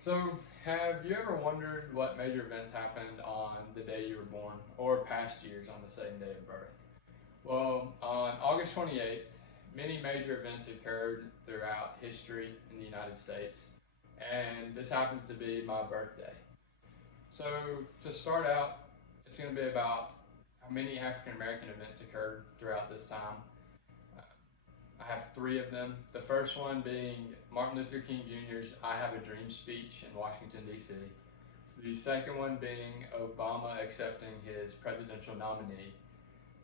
So, have you ever wondered what major events happened on the day you were born or past years on the same day of birth? Well, on August 28th, many major events occurred throughout history in the United States, and this happens to be my birthday. So, to start out, it's going to be about how many African American events occurred throughout this time. I have three of them. The first one being Martin Luther King Jr.'s I Have a Dream speech in Washington, D.C. The second one being Obama accepting his presidential nominee.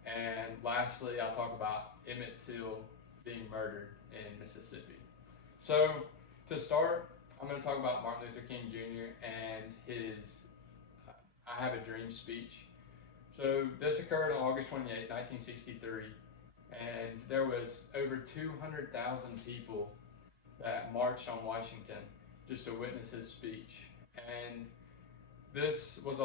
And lastly, I'll talk about Emmett Till being murdered in Mississippi. So, to start, I'm going to talk about Martin Luther King Jr. and his I Have a Dream speech. So, this occurred on August 28, 1963. And there was over 200,000 people that marched on Washington just to witness his speech. And this was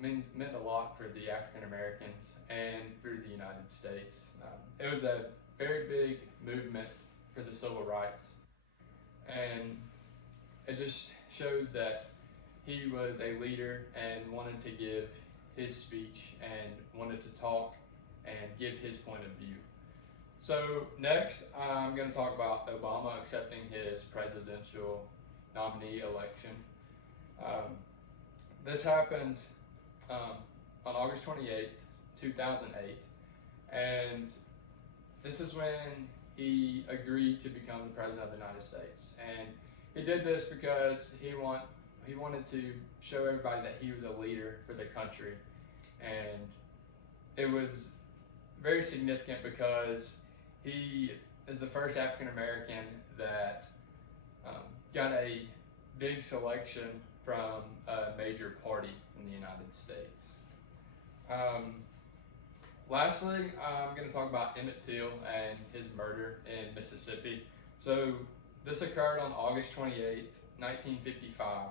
meant a lot for the African Americans and for the United States. It was a very big movement for the civil rights. And it just showed that he was a leader and wanted to give his speech and wanted to talk and give his point of view. So next, I'm going to talk about Obama accepting his presidential nominee election. This happened on August 28th, 2008, and this is when he agreed to become the president of the United States. And he did this because he wanted to show everybody that he was a leader for the country, and it was very significant because he is the first African American that got a big selection from a major party in the United States. Lastly, I'm going to talk about Emmett Till and his murder in Mississippi. So this occurred on August 28th, 1955.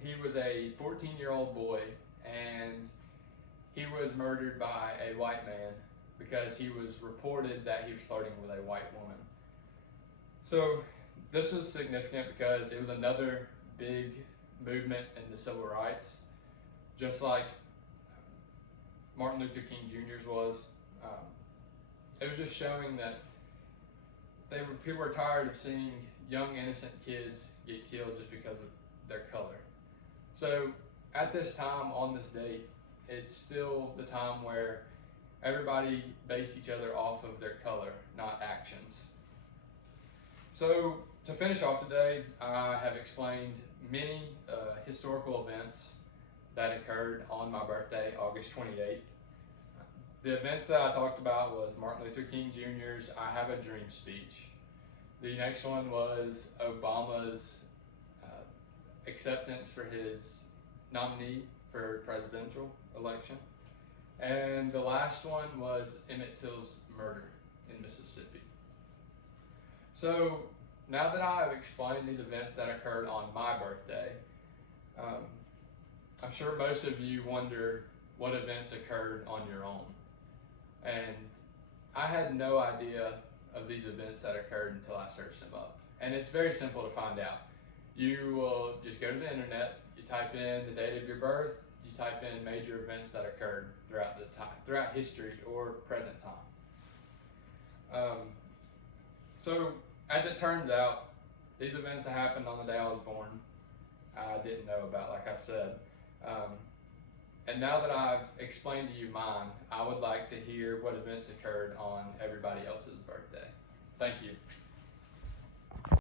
He was a 14-year-old boy, and he was murdered by a white man because he was reported that he was flirting with a white woman. So this is significant because it was another big movement in the civil rights, just like Martin Luther King Jr.'s was. It was just showing that people were tired of seeing young innocent kids get killed just because of their color. So at this time, on this date, it's still the time where everybody based each other off of their color, not actions. So to finish off today, I have explained many historical events that occurred on my birthday, August 28th. The events that I talked about was Martin Luther King Jr.'s I Have a Dream speech. The next one was Obama's acceptance for his nominee for presidential election. And the last one was Emmett Till's murder in Mississippi. So now that I have explained these events that occurred on my birthday, I'm sure most of you wonder what events occurred on your own. And I had no idea of these events that occurred until I searched them up. And it's very simple to find out. You will just go to the internet, you type in the date of your birth, you type in major events that occurred throughout history or present time. So as it turns out, these events that happened on the day I was born, I didn't know about, like I said. And now that I've explained to you mine, I would like to hear what events occurred on everybody else's birthday. Thank you.